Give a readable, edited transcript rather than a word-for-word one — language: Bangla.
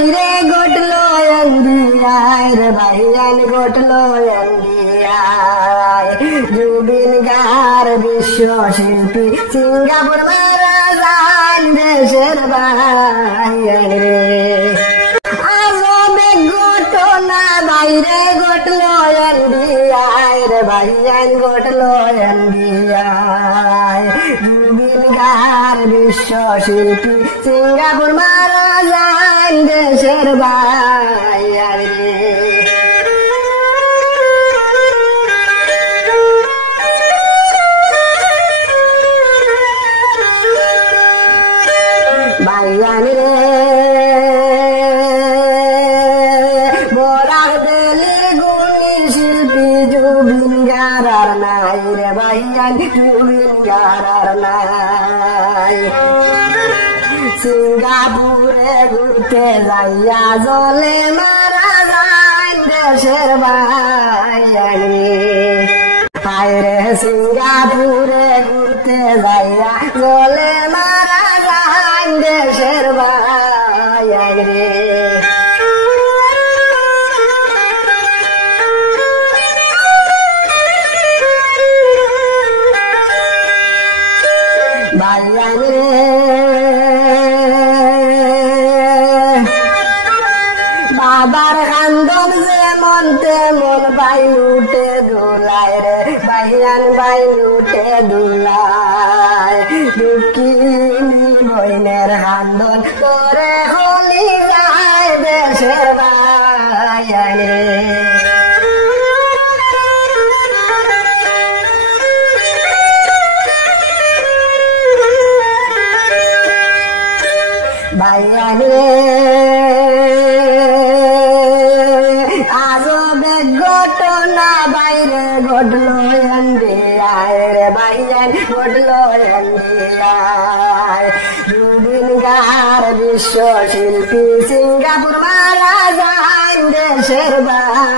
বাইরে ঘটলো ইন্ডিয়ায় রে ভাইয়ান ঘটলো ইন্ডিয়ায় জুবিন গার বিশ্ব শিল্পী সিঙ্গাপুর মারা যান দেশের ভাইয়ান রে আজবে ঘটনা বাইরে ঘটলো ইন্ডিয়ায় রে ভাইয়ান ঘটলো ইন্ডিয়ায় জুবিন গার বিশ্ব শিল্পী সিঙ্গাপুর মারা যান দেশের ভাইয়ান রে ভাইয়ান রে বরাক দিল্লির গুণী শিল্পী জুবিন গার আর নাই রে ভাইয়ান জুবিন গার আর নাই সিঙ্গাপুরে ঘুরতে যাইয়া জলে মারা যান দেশের ভাইয়ান রে হায় রে সিঙ্গাপুরে ঘুরতে যাইয়া জলে মারা যান দেশের ভাইয়ান রে ভাইয়ান রে বাবার কান্দন যেমন তেমন ভাই লুটে দুলায় রে ভাইয়ান ভাই লুটে দুলায় দুঃখিনী বইনের কান্দন তোরে হলি যায় দেশের ভাইয়ান রে ভাইয়ান রে আজবে ঘটনা বাইরে ঘটলো ইন্ডিয়ায় রে ভাইয়ান ঘটলো ইন্ডিয়ায় জুবিন গার বিশ্ব শিল্পী সিঙ্গাপুর মারা যান দেশের ভাই